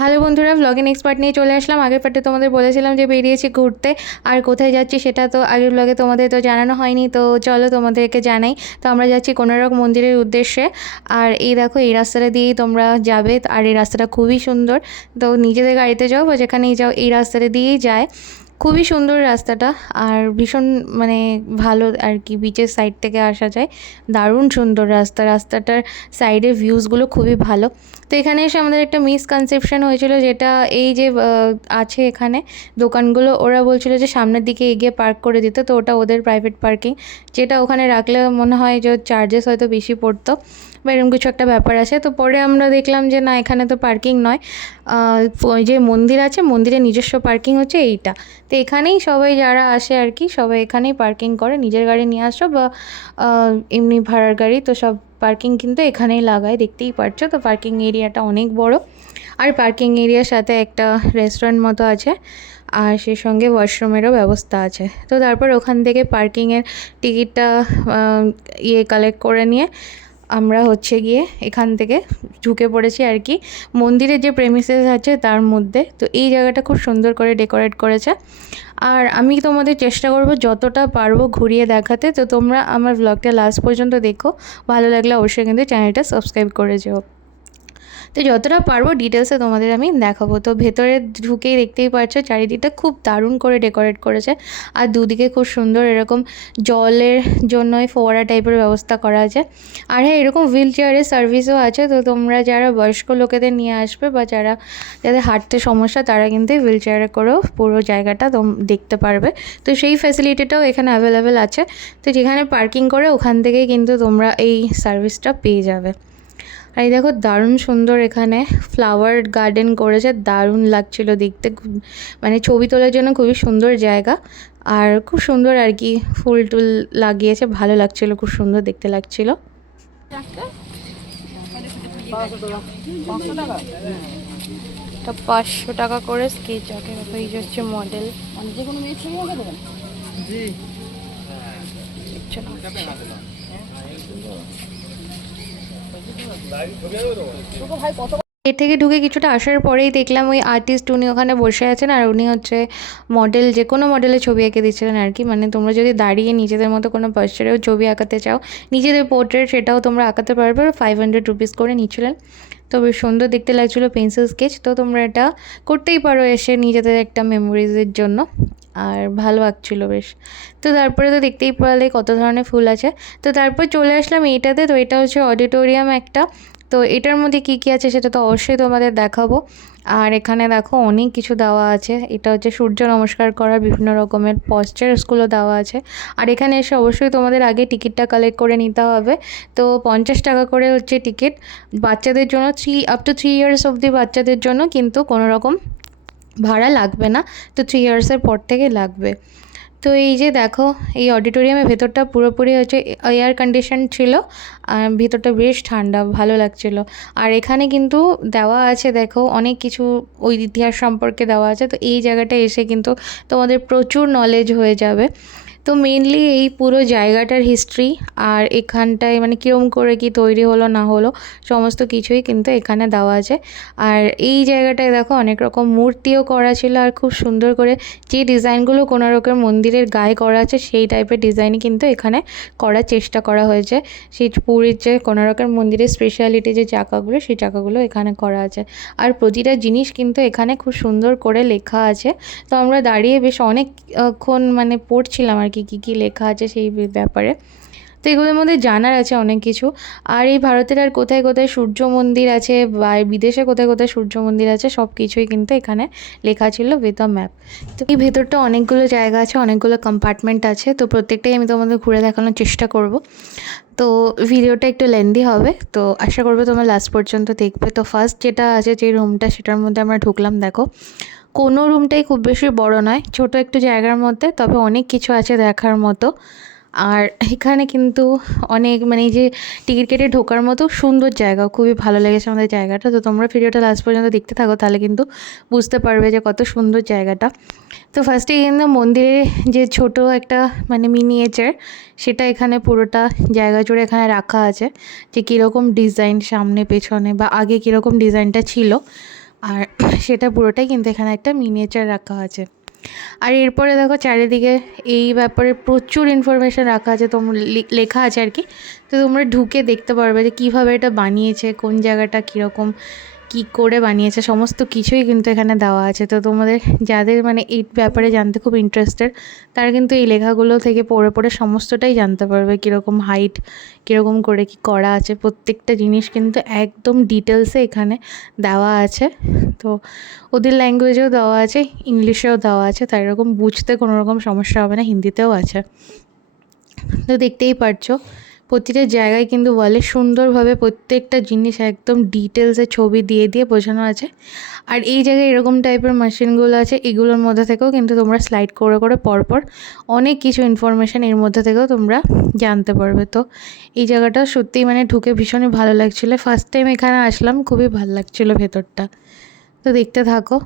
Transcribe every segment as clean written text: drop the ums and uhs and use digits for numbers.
Hello বন্ধুরা, vlogging expert নিয়ে চলে আসলাম। আগের পার্টে তোমাদের বলেছিলাম যে বেরিয়েছি ঘুরতে, আর কোথায় যাচ্ছি সেটা তো আগের ব্লগে তোমাদের তো জানানো হয়নি। তো চলো তোমাদেরকে জানাই। তো আমরা যাচ্ছি কোনারক মন্দিরের উদ্দেশ্যে। আর এই দেখো, এই রাস্তাটা দিয়েই তোমরা যাবে। আর এই রাস্তাটা খুবই সুন্দর। তো নিজেদের গাড়িতে যাও বা যেখানেই যাও, এই রাস্তাটা দিয়েই যায়। খুবই সুন্দর রাস্তাটা, আর ভীষণ মানে ভালো আর কি। বিচের সাইড থেকে আসা যায়, দারুণ সুন্দর রাস্তাটার সাইডের ভিউজগুলো খুবই ভালো। তো এখানে এসে আমাদের একটা মিসকনসেপশন হয়েছিল, যেটা এই যে আছে এখানে দোকানগুলো, ওরা বলছিল যে সামনের দিকে এগিয়ে পার্ক করে দিতে। তো ওটা ওদের প্রাইভেট পার্কিং, যেটা ওখানে রাখলে মনে হয় যে চার্জেস হয়তো বেশি পড়তো বা এরকম কিছু একটা ব্যাপার আছে। তো পরে আমরা দেখলাম যে না, এখানে তো পার্কিং নয়, ওই যে মন্দির আছে, মন্দিরের নিজস্ব পার্কিং হচ্ছে এইটা। তো এখানেই সবাই যারা আসে আর কি, সবাই এখানেই পার্কিং করে। নিজের গাড়ি নিয়ে আসো বা এমনি ভাড়ার গাড়ি, তো সব পার্কিং কিন্তু এখানেই লাগায়, দেখতেই পারছো। তো পার্কিং এরিয়াটা অনেক বড়, আর পার্কিং এরিয়ার সাথে একটা রেস্টুরেন্ট মতো আছে, আর সেই সঙ্গে ওয়াশরুমেরও ব্যবস্থা আছে। তো তারপর ওখান থেকে পার্কিংয়ের টিকিটটা কালেক্ট করে নিয়ে আমরা হচ্ছে গিয়ে এখান থেকে ঢুকে পড়েছি আর কি মন্দিরের যে প্রেমিসেস আছে তার মধ্যে। তো এই জায়গাটা খুব সুন্দর করে ডেকোরেট করেছে, আর আমি তোমাদের চেষ্টা করব যতটা পারবো ঘুরিয়ে দেখাতে। তো তোমরা আমার ব্লগটা লাস্ট পর্যন্ত দেখো, ভালো লাগলে অবশ্যই কিন্তু চ্যানেলটা সাবস্ক্রাইব করে যেও। তো যতটা পারবো ডিটেলসে তোমাদের আমি দেখাবো। তো ভেতরে ঢুকেই দেখতেই পাচ্ছ চারিদিকটা খুব দারুণ করে ডেকোরেট করেছে, আর দুদিকে খুব সুন্দর এরকম জলের জন্য ফোয়ারা টাইপের ব্যবস্থা করা আছে। আর হ্যাঁ, এরকম হুইল চেয়ারের সার্ভিসও আছে। তো তোমরা যারা বয়স্ক লোকেদের নিয়ে আসবে বা যাদের হাঁটতে সমস্যা, তারা কিন্তু হুইল চেয়ারে করেও পুরো জায়গাটা দেখতে পারবে। তো সেই ফ্যাসিলিটিটাও এখানে অ্যাভেলেবেল আছে। তো যেখানে পার্কিং করে ওখান থেকেই কিন্তু তোমরা এই সার্ভিসটা পেয়ে যাবে। আর এই দেখো, দারুণ সুন্দর এখানে ফ্লাওয়ার গার্ডেন করেছে, দারুণ লাগছিল দেখতে। মানে ছবি তোলার জন্য খুবই সুন্দর জায়গা, আর খুব সুন্দর আর কি ফুল টুল লাগিয়েছে, ভালো লাগছিল, খুব সুন্দর দেখতে লাগছিল। এটা 500 টাকা করে স্কেচ আঁকে। এই যে হচ্ছে মডেল, যে কোনো মেয়ে ছবি আঁকা দেবেন। জি, এর থেকে ঢুকে কিছুটা আসার পরেই দেখলাম ওই আর্টিস্ট, উনি ওখানে বসে আছেন, আর উনি হচ্ছে মডেল, যে কোনো মডেলের ছবি এঁকে দিচ্ছিলেন আর কি। মানে তোমরা যদি দাঁড়িয়ে নিজেদের মতো কোনো পশ্চারেও ছবি আঁকাতে চাও, নিজেদের পোর্ট্রেট, সেটাও তোমরা আঁকাতে পারবে। 500 রুপিস করে নিচ্ছিলেন। তো বেশ সুন্দর দেখতে লাগছিলো পেন্সিল স্কেচ। তো তোমরা এটা করতেই পারো এসে নিজেদের একটা মেমোরিজের জন্য, আর ভালো আঁকছিলো বেশ। তো তারপরে তো দেখতেই পেলে কত ধরনের ফুল আছে। তো তারপর চলে আসলাম এইটাতে। তো এটা হচ্ছে অডিটোরিয়াম একটা। তো এটার মধ্যে কী কী আছে সেটা তো অবশ্যই তোমাদের দেখাবো। আর এখানে দেখো অনেক কিছু দেওয়া আছে। এটা হচ্ছে সূর্য নমস্কার করার বিভিন্ন রকমের পশ্চারসগুলো দেওয়া আছে। আর এখানে এসে অবশ্যই তোমাদের আগে টিকিটটা কালেক্ট করে নিতে হবে। তো 50 টাকা করে হচ্ছে টিকিট বাচ্চাদের জন্য, আপ টু 3 ইয়ার্স অবধি বাচ্চাদের জন্য কিন্তু কোনো রকম ভাড়া লাগবে না। তো 3 ইয়ার্সের পর থেকে লাগবে। তো এই যে দেখো, এই অডিটোরিয়ামের ভেতরটা পুরোপুরি হচ্ছে এয়ার কন্ডিশন ছিল, আর ভেতরটা বেশ ঠান্ডা, ভালো লাগছিল। আর এখানে কিন্তু দেওয়া আছে দেখো অনেক কিছু, ওই ইতিহাস সম্পর্কে দেওয়া আছে। তো এই জায়গাটায় এসে কিন্তু তোমাদের প্রচুর নলেজ হয়ে যাবে। তো মেনলি এই পুরো জায়গাটার হিস্ট্রি, আর এখানটায় মানে কীরকম করে কি তৈরি হলো না হলো সমস্ত কিছুই কিন্তু এখানে দেওয়া আছে। আর এই জায়গাটায় দেখো অনেক রকম মূর্তিও করা ছিল, আর খুব সুন্দর করে যে ডিজাইনগুলো কোনারকের মন্দিরের গায়ে করা আছে সেই টাইপের ডিজাইনই কিন্তু এখানে করার চেষ্টা করা হয়েছে। সেই পুরীর যে কোনারকের মন্দিরের স্পেশালিটি যে চাকাগুলো, সেই চাকাগুলো এখানে করা আছে। আর প্রতিটা জিনিস কিন্তু এখানে খুব সুন্দর করে লেখা আছে। তো আমরা দাঁড়িয়ে বেশ অনেকক্ষণ মানে পড়ছিলাম আর কি, কী লেখা আছে সেই ব্যাপারে। তো এগুলোর মধ্যে জানার আছে অনেক কিছু। আর এই ভারতের আর কোথায় কোথায় সূর্য মন্দির আছে বা বিদেশে কোথায় কোথায় সূর্য মন্দির আছে, সব কিছুই কিন্তু এখানে লেখা ছিল উইথ আ ম্যাপ। তো এই ভেতরটা অনেকগুলো জায়গা আছে, অনেকগুলো কম্পার্টমেন্ট আছে। তো প্রত্যেকটাই আমি তোমাদের ঘুরে দেখানোর চেষ্টা করব। তো ভিডিওটা একটু লেন্দি হবে, তো আশা করবো তোমরা লাস্ট পর্যন্ত দেখবে। তো ফার্স্ট যেটা আছে যে রুমটা, সেটার মধ্যে আমরা ঢুকলাম। দেখো কোনো রুমটাই খুব বেশি বড় নয়, ছোট একটু জায়গার মধ্যে, তবে অনেক কিছু আছে দেখার মতো। আর এখানে কিন্তু অনেক মানে এই যে টিকিট কেটে ঢোকার মতো সুন্দর জায়গা, খুবই ভালো লেগেছে আমাদের জায়গাটা। তো তোমরা ভিডিওটা লাস্ট পর্যন্ত দেখতে থাকো, তাহলে কিন্তু বুঝতে পারবে যে কত সুন্দর জায়গাটা। তো ফার্স্টে কিন্তু মন্দিরে যে ছোট একটা মানে মিনিয়েচার, সেটা এখানে পুরোটা জায়গা জুড়ে এখানে রাখা আছে, যে কীরকম ডিজাইন সামনে পেছনে বা আগে কীরকম ডিজাইনটা ছিল। আর সেটা পুরোটাই কিন্তু এখানে একটা মিনিয়েচার রাখা আছে। আর এরপরে দেখো চারিদিকে এই ব্যাপারে প্রচুর ইনফরমেশান রাখা আছে, তোমরা লেখা আছে আর কি। তো তোমরা ঢুকে দেখতে পারবে যে কীভাবে এটা বানিয়েছে, কোন জায়গাটা কীরকম কী করে বানিয়েছে, সমস্ত কিছুই কিন্তু এখানে দেওয়া আছে। তো তোমাদের যাদের মানে এই ব্যাপারে জানতে খুব ইন্টারেস্টেড, তারা কিন্তু এই লেখাগুলো থেকে পড়ে পড়ে সমস্তটাই জানতে পারবে, কীরকম হাইট, কীরকম করে কি করা আছে, প্রত্যেকটা জিনিস কিন্তু একদম ডিটেলসে এখানে দেওয়া আছে। তো ওদের ল্যাঙ্গুয়েজেও দেওয়া আছে, ইংলিশেও দেওয়া আছে, তাই এরকম বুঝতে কোনো রকম সমস্যা হবে না, হিন্দিতেও আছে। তো দেখতেই পারছো প্রতিটা জায়গায় কিন্তু বলে সুন্দরভাবে প্রত্যেকটা জিনিস একদম ডিটেলসে ছবি দিয়ে দিয়ে বোঝানো আছে। আর এই জায়গায় এরকম টাইপের মেশিনগুলো আছে, এগুলোর মধ্যে থেকেও কিন্তু তোমরা স্লাইড করে করে পরপর অনেক কিছু ইনফরমেশান এর মধ্যে থেকেও তোমরা জানতে পারবে। তো এই জায়গাটা সত্যিই মানে ঢুকে ভীষণই ভালো লাগছিলো, ফার্স্ট টাইম এখানে আসলাম, খুবই ভালো লাগছিলো ভেতরটা। তো দেখতে থাকো।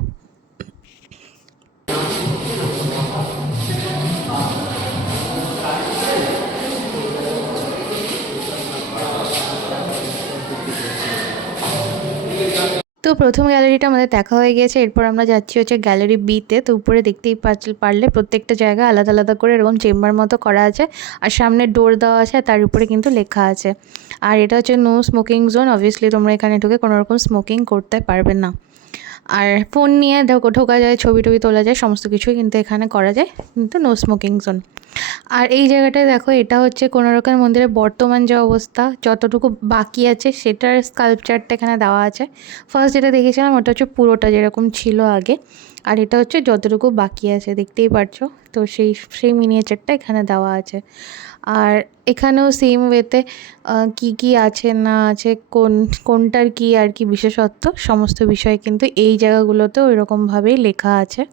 তো প্রথম গ্যালারিটা আমাদের দেখা হয়ে গিয়েছে, এরপর আমরা যাচ্ছি হচ্ছে গ্যালারি বিতে। তো উপরে দেখতেই পারলে প্রত্যেকটা জায়গা আলাদা আলাদা করে এরকম চেম্বার মতো করা আছে, আর সামনে ডোর দেওয়া আছে, আর তার উপরে কিন্তু লেখা আছে। আর এটা হচ্ছে নো স্মোকিং জোন, অবভিয়াসলি তোমরা এখানে ঢুকে কোনো রকম স্মোকিং করতে পারবে না। আর ফোন নিয়ে ঢোকা যায়, ছবি টবি তোলা যায়, সমস্ত কিছুই কিন্তু এখানে করা যায়, কিন্তু নো স্মোকিং জোন। আর এই জায়গাটায় দেখো, এটা হচ্ছে কোনারকের মন্দিরের বর্তমান যে অবস্থা, যতটুকু বাকি আছে সেটার স্কাল্পচারটা এখানে দেওয়া আছে। ফার্স্ট যেটা দেখেছিলাম ওটা হচ্ছে পুরোটা যেরকম ছিল আগে, আর এটা হচ্ছে যতটুকু বাকি আছে, দেখতেই পারছো। তো সেই মিনিয়েচারটা এখানে দেওয়া আছে। আর এখানেও সেম ওয়েতে কী কী আছে না আছে, কোনটার কী আর কি বিশেষত্ব, সমস্ত বিষয় কিন্তু এই জায়গাগুলোতেও এরকমভাবেই লেখা আছে।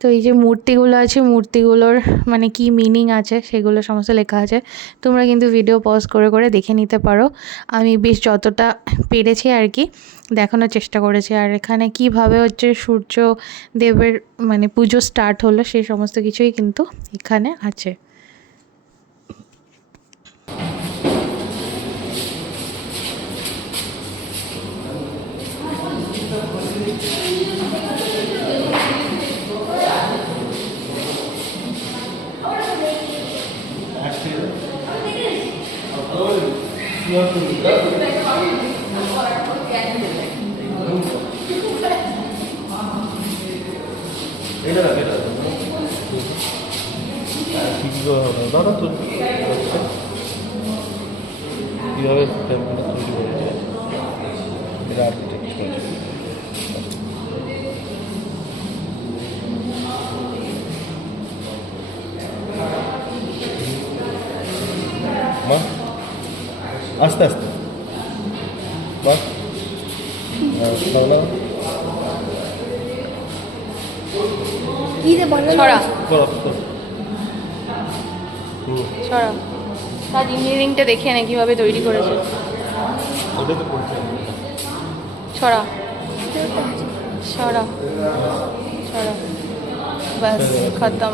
তো এই যে মূর্তিগুলো আছে, মূর্তিগুলোর মানে কি মিনিং আছে সেগুলো সমস্ত লেখা আছে। তোমরা কিন্তু ভিডিও পজ করে করে দেখে নিতে পারো। আমি বেশ যতটা পেরেছি আর কি দেখানোর চেষ্টা করেছি। আর এখানে কিভাবে হচ্ছে সূর্য দেবের মানে পুজো স্টার্ট হলো সেই সমস্ত কিছুই কিন্তু এখানে আছে। দাদা তো কীভাবে তৈরি করেছে এটা আর্কিটেক্ট মা আস্তে আস্তে মা ছড়া ছড়া তার ইঞ্জিনিয়ারিংটা দেখে না কীভাবে তৈরি করেছে। ছড়া ছড়া ছড়া ব্যাস খতম।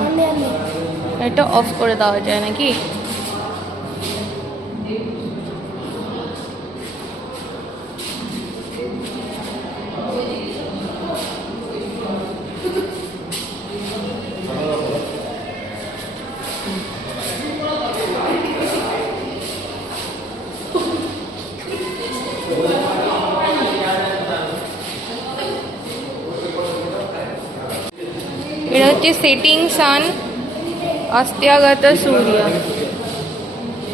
এটা অফ করে দেওয়া যায় নাকি? এটা হচ্ছে সেটিং সান, অস্ত্যাগত সূর্য।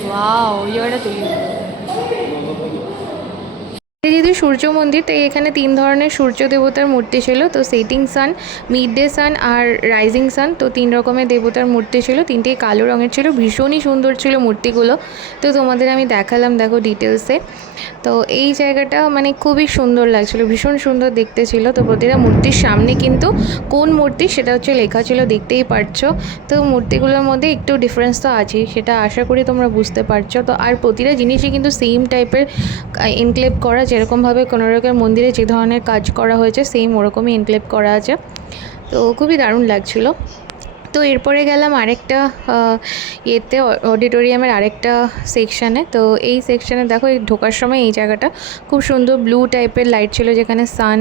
ওয়াও, এই জায়গাটা তৈরি যেহেতু সূর্য মন্দির, তাই এখানে 3 ধরনের সূর্য দেবতার মূর্তি ছিল। তো setting sun, mid day sun আর রাইজিং সান, তো 3 রকমের দেবতার মূর্তি ছিল, 3টেই কালো রঙের ছিল, ভীষণই সুন্দর ছিল মূর্তিগুলো। তো তোমাদের আমি দেখালাম দেখো ডিটেলসে। তো এই জায়গাটা মানে খুবই সুন্দর লাগছিল, ভীষণ সুন্দর দেখতে ছিল। তো প্রতিটা মূর্তির সামনে কিন্তু কোন মূর্তি সেটা হচ্ছে লেখা ছিল, দেখতেই পারছো। তো মূর্তিগুলোর মধ্যে একটু ডিফারেন্স তো আছেই, সেটা আশা করি তোমরা বুঝতে পারছো। তো আর প্রতিটা জিনিসই কিন্তু সেম টাইপের এনক্লেভ করা, যেরকমভাবে কোনারকের মন্দিরে যে ধরনের কাজ করা হয়েছে সেম ওরকমই এনক্লেভ করা আছে। তো খুবই দারুণ লাগছিলো। তো তো এরপরে গেলাম আরেকটা ইয়েতে, অডিটোরিয়ামের আরেকটা সেকশানে। তো এই সেকশানে দেখো, এই ঢোকার সময় এই জায়গাটা খুব সুন্দর ব্লু টাইপের লাইট ছিল, যেখানে সান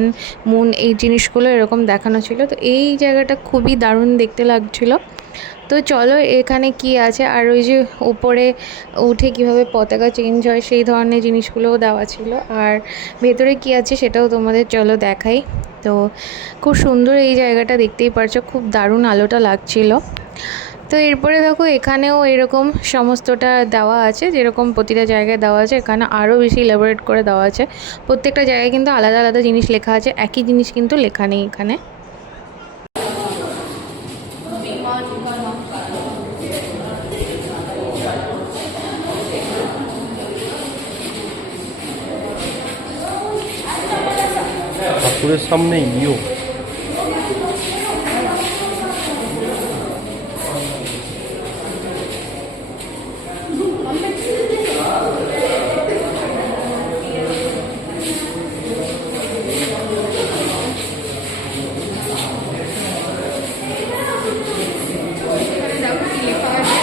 মুন এই জিনিসগুলো এরকম দেখানো ছিল। তো এই জায়গাটা খুবই দারুণ দেখতে লাগছিল। তো চলো এখানে কি আছে, আর ওই যে উপরে উঠে কিভাবে পতাকা চেঞ্জ হয় সেই ধরনের জিনিসগুলোও দেওয়া ছিল। আর ভেতরে কি আছে সেটাও তোমাদের চলো দেখাই। তো খুব সুন্দর এই জায়গাটা, দেখতেই পারছো খুব দারুণ আলোটা লাগছিল। তো এরপরে দেখো এখানেও এরকম সমস্তটা দেওয়া আছে, যেরকম প্রতিটা জায়গায় দেওয়া আছে এখানে আরও বেশি ইলাবোরেট করে দেওয়া আছে। প্রত্যেকটা জায়গায় কিন্তু আলাদা আলাদা জিনিস লেখা আছে, একই জিনিস কিন্তু লেখা নেই এখানে। ঠাকুরের সামনে ইও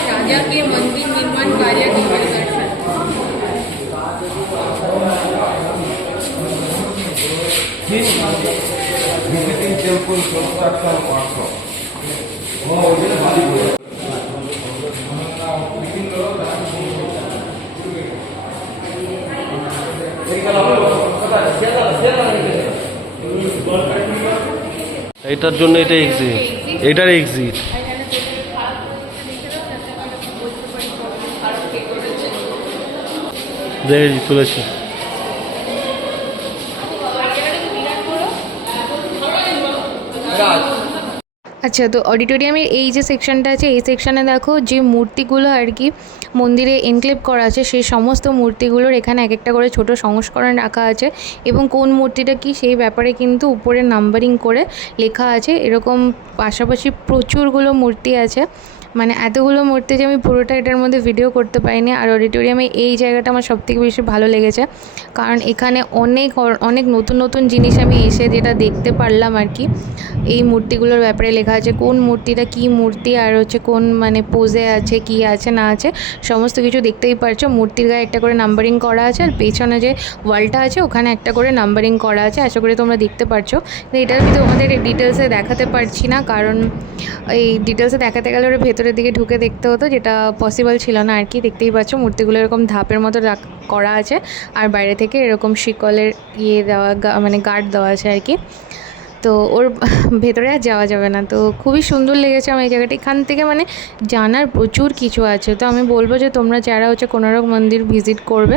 राजा के मंदिर निर्माण कार्य की परिदर्शन। Visiting temple construction workshop. এটার জন্য এটা এক্সিট, এটার এক্সিট দেখেছি, তুলেছি। আচ্ছা, তো অডিটোরিয়ামের এই যে সেকশনটা আছে, এই সেকশানে দেখো যে মূর্তিগুলো আর কি মন্দিরে এনক্লেভ করা আছে, সেই সমস্ত মূর্তিগুলোর এখানে এক একটা করে ছোট সংস্করণ রাখা আছে, এবং কোন মূর্তিটা কি সেই ব্যাপারে কিন্তু উপরে নাম্বারিং করে লেখা আছে। এরকম পাশাপাশি প্রচুরগুলো মূর্তি আছে, মানে এতগুলো মূর্তি যে আমি পুরোটা এটার মধ্যে ভিডিও করতে পারিনি। আর অডিটোরিয়ামে এই জায়গাটা আমার সবথেকে বেশি ভালো লেগেছে, কারণ এখানে অনেক নতুন নতুন জিনিস আমি এসে যেটা দেখতে পারলাম আর কি। এই মূর্তিগুলোর ব্যাপারে লেখা আছে, কোন মূর্তিটা কী মূর্তি, আর হচ্ছে কোন মানে পোজে আছে, কি আছে না আছে, সমস্ত কিছু দেখতেই পারছো। মূর্তির গায়ে একটা করে নাম্বারিং করা আছে, আর পেছনে যে ওয়ালটা আছে ওখানে একটা করে নাম্বারিং করা আছে, আশা করি তোমরা দেখতে পারছো। তো এটা আমি তোমাদের ডিটেলসে দেখাতে পারছি না, কারণ এই ডিটেলসে দেখাতে গেলে ওর ভেতরের দিকে ঢুকে দেখতে হতো, যেটা পসিবল ছিল না আর কি। দেখতেই পাচ্ছ মূর্তিগুলো এরকম ধাপের মতো করা আছে, আর বাইরে থেকে এরকম শিকলের দেওয়া মানে গার্ড দেওয়া আছে আর কি। তো ওর ভেতরে আর যাওয়া যাবে না। তো খুবই সুন্দর লেগেছে আমার এই জায়গাটা। এখান থেকে মানে জানার প্রচুর কিছু আছে। তো আমি বলবো যে তোমরা যারা হচ্ছে কোনারক মন্দির ভিজিট করবে,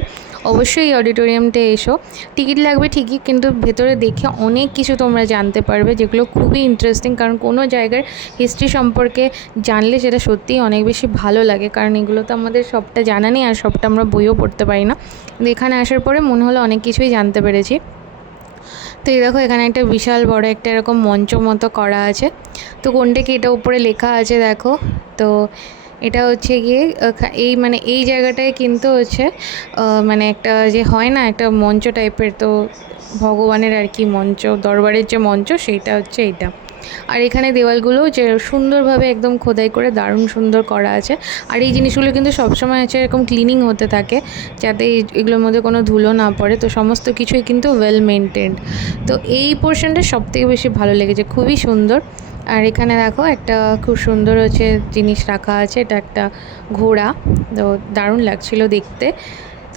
অবশ্যই এই অডিটোরিয়ামটা এসো। টিকিট লাগবে ঠিকই, কিন্তু ভেতরে দেখে অনেক কিছু তোমরা জানতে পারবে, যেগুলো খুবই ইন্টারেস্টিং। কারণ কোনো জায়গার হিস্ট্রি সম্পর্কে জানলে সেটা সত্যিই অনেক বেশি ভালো লাগে, কারণ এগুলো তো আমাদের সবটা জানা নেই, আর সবটা আমরা বইও পড়তে পারি না। কিন্তু এখানে আসার পরে মনে হলো অনেক কিছুই জানতে পেরেছি। তো এই দেখো এখানে একটা বিশাল বড় একটা এরকম মঞ্চ মতো করা আছে। তো কোনটা কি এটা উপরে লেখা আছে দেখো। তো এটা হচ্ছে গিয়ে মানে এই জায়গাটায় কিন্তু হচ্ছে মানে একটা যে হয় না একটা মঞ্চ টাইপের, তো ভগবানের আর কি মঞ্চ, দরবারের যে মঞ্চ সেইটা হচ্ছে এইটা। আর এখানে দেওয়ালগুলো যে সুন্দরভাবে একদম খোদাই করে দারুণ সুন্দর করা আছে। আর এই জিনিসগুলো কিন্তু সবসময় আছে এরকম ক্লিনিং হতে থাকে, যাতে এগুলোর মধ্যে কোনো ধুলো না পড়ে। তো সমস্ত কিছুই কিন্তু ওয়েল মেনটেন্ড। তো এই পোর্শনটা সবথেকে বেশি ভালো লেগেছে, খুবই সুন্দর। আর এখানে দেখো একটা খুব সুন্দর হচ্ছে জিনিস রাখা আছে, এটা একটা ঘোড়া। তো দারুণ লাগছিল দেখতে।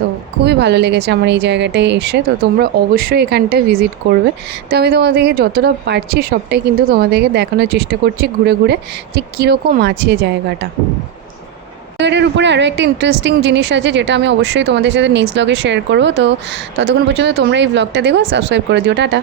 তো খুবই ভালো লেগেছে আমার এই জায়গাটায় এসে। তো তোমরা অবশ্যই এখানটায় ভিজিট করবে। তো আমি তোমাদেরকে যতটা পারছি সবটাই কিন্তু তোমাদেরকে দেখানোর চেষ্টা করছি ঘুরে ঘুরে, যে কীরকম আছে জায়গাটা। জায়গাটার উপরে আরও একটা ইন্টারেস্টিং জিনিস আছে, যেটা আমি অবশ্যই তোমাদের সাথে নেক্সট ব্লগে শেয়ার করবো। তো ততক্ষণ পর্যন্ত তোমরা এই ব্লগটা দেখো, সাবস্ক্রাইব করে দিও। টাটা।